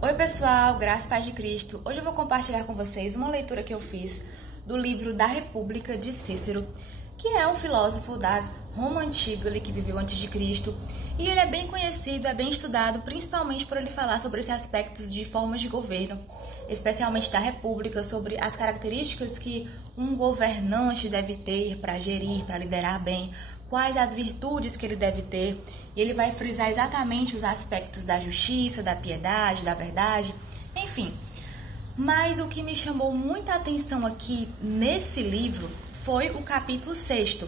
Oi pessoal, graça e paz de Cristo. Hoje eu vou compartilhar com vocês uma leitura que eu fiz do livro Da República de Cícero, que é um filósofo da Roma Antiga, que viveu antes de Cristo, e ele é bem conhecido, é bem estudado, principalmente por ele falar sobre esses aspectos de formas de governo, especialmente da República, sobre as características que um governante deve ter para gerir, para liderar bem, quais as virtudes que ele deve ter, e ele vai frisar exatamente os aspectos da justiça, da piedade, da verdade, enfim. Mas o que me chamou muita atenção aqui nesse livro foi o capítulo 6,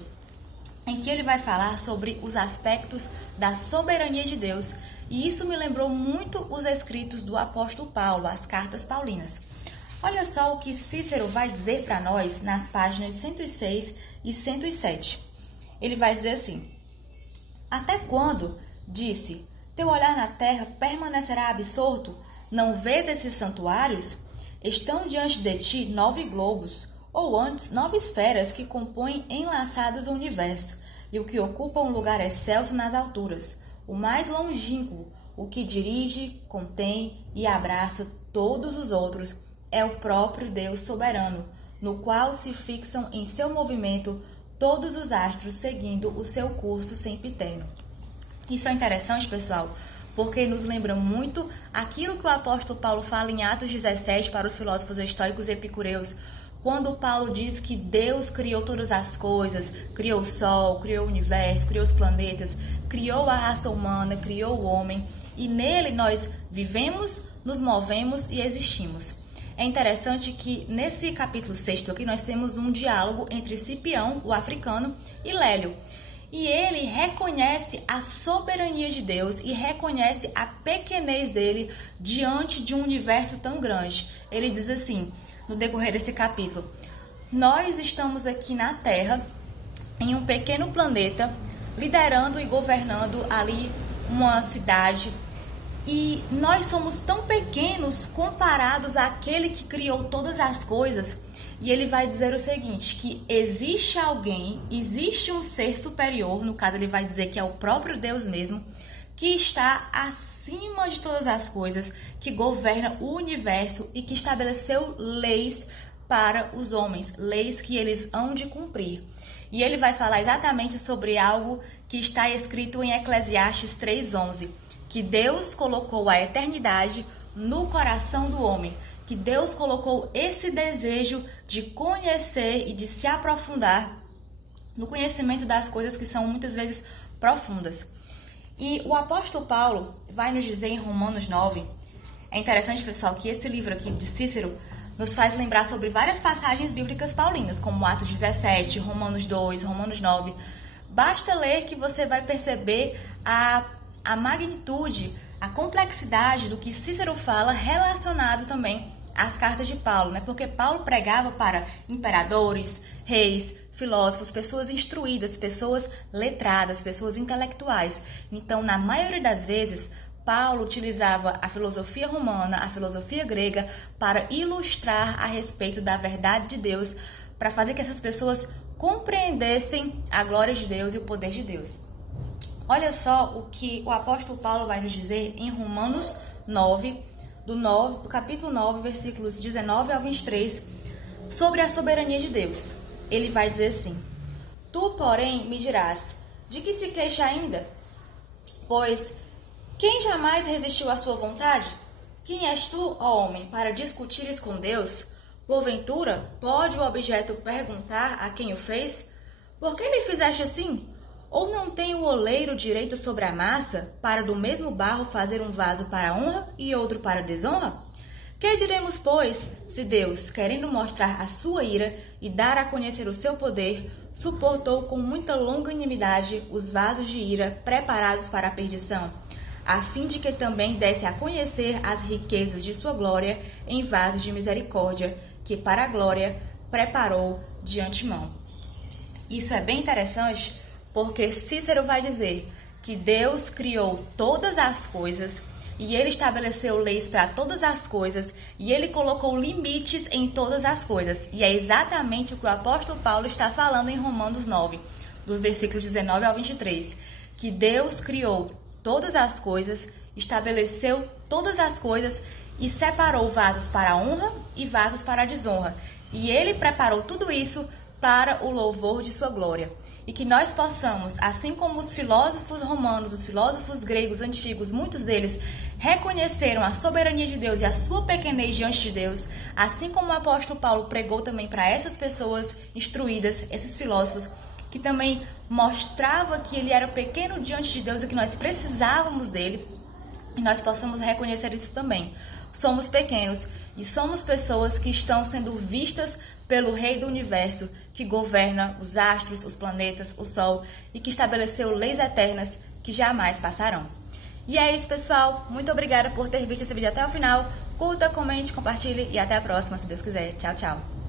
em que ele vai falar sobre os aspectos da soberania de Deus, e isso me lembrou muito os escritos do apóstolo Paulo, as cartas paulinas. Olha só o que Cícero vai dizer para nós nas páginas 106 e 107. Ele vai dizer assim: até quando, disse, teu olhar na terra permanecerá absorto? Não vês esses santuários? Estão diante de ti 9 globos, ou antes 9 esferas que compõem enlaçadas o universo, e o que ocupa um lugar excelso nas alturas, o mais longínquo, o que dirige, contém e abraça todos os outros, é o próprio Deus soberano, no qual se fixam em seu movimento todos os astros seguindo o seu curso sempiterno. Isso é interessante, pessoal, porque nos lembra muito aquilo que o apóstolo Paulo fala em Atos 17 para os filósofos estoicos e epicureus, quando Paulo diz que Deus criou todas as coisas, criou o sol, criou o universo, criou os planetas, criou a raça humana, criou o homem, e nele nós vivemos, nos movemos e existimos. É interessante que nesse capítulo 6 aqui nós temos um diálogo entre Cipião, o africano, e Lélio. E ele reconhece a soberania de Deus e reconhece a pequenez dele diante de um universo tão grande. Ele diz assim, no decorrer desse capítulo: nós estamos aqui na Terra, em um pequeno planeta, liderando e governando ali uma cidade, e nós somos tão pequenos comparados àquele que criou todas as coisas. E ele vai dizer o seguinte, que existe alguém, existe um ser superior, no caso ele vai dizer que é o próprio Deus mesmo, que está acima de todas as coisas, que governa o universo e que estabeleceu leis para os homens, leis que eles hão de cumprir. E ele vai falar exatamente sobre algo que está escrito em Eclesiastes 3:11, que Deus colocou a eternidade no coração do homem, que Deus colocou esse desejo de conhecer e de se aprofundar no conhecimento das coisas que são muitas vezes profundas. E o apóstolo Paulo vai nos dizer em Romanos 9, é interessante, pessoal, que esse livro aqui de Cícero nos faz lembrar sobre várias passagens bíblicas paulinas, como Atos 17, Romanos 2, Romanos 9. Basta ler que você vai perceber a magnitude, a complexidade do que Cícero fala relacionado também às cartas de Paulo, né? Porque Paulo pregava para imperadores, reis, filósofos, pessoas instruídas, pessoas letradas, pessoas intelectuais. Então, na maioria das vezes, Paulo utilizava a filosofia romana, a filosofia grega, para ilustrar a respeito da verdade de Deus, para fazer que essas pessoas compreendessem a glória de Deus e o poder de Deus. Olha só o que o apóstolo Paulo vai nos dizer em Romanos 9, do capítulo 9, versículos 19 ao 23, sobre a soberania de Deus. Ele vai dizer assim: tu, porém, me dirás, de que se queixa ainda? Pois quem jamais resistiu à sua vontade? Quem és tu, ó homem, para discutires com Deus? Porventura, pode o objeto perguntar a quem o fez? Por que me fizeste assim? Ou não tem o oleiro direito sobre a massa, para do mesmo barro fazer um vaso para honra e outro para desonra? Que diremos, pois, se Deus, querendo mostrar a sua ira e dar a conhecer o seu poder, suportou com muita longanimidade os vasos de ira preparados para a perdição, a fim de que também desse a conhecer as riquezas de sua glória em vasos de misericórdia, que para a glória preparou de antemão. Isso é bem interessante, porque Cícero vai dizer que Deus criou todas as coisas e ele estabeleceu leis para todas as coisas e ele colocou limites em todas as coisas. E é exatamente o que o apóstolo Paulo está falando em Romanos 9, dos versículos 19 ao 23, que Deus criou todas as coisas estabeleceu todas as coisas e separou vasos para a honra e vasos para a desonra. E ele preparou tudo isso para o louvor de sua glória. E que nós possamos, assim como os filósofos romanos, os filósofos gregos antigos, muitos deles reconheceram a soberania de Deus e a sua pequenez diante de Deus, assim como o apóstolo Paulo pregou também para essas pessoas instruídas, esses filósofos, que também mostrava que ele era pequeno diante de Deus e que nós precisávamos dele, e nós possamos reconhecer isso também. Somos pequenos e somos pessoas que estão sendo vistas pelo Rei do Universo, que governa os astros, os planetas, o Sol e que estabeleceu leis eternas que jamais passarão. E é isso, pessoal. Muito obrigada por ter visto esse vídeo até o final. Curta, comente, compartilhe e até a próxima, se Deus quiser. Tchau, tchau.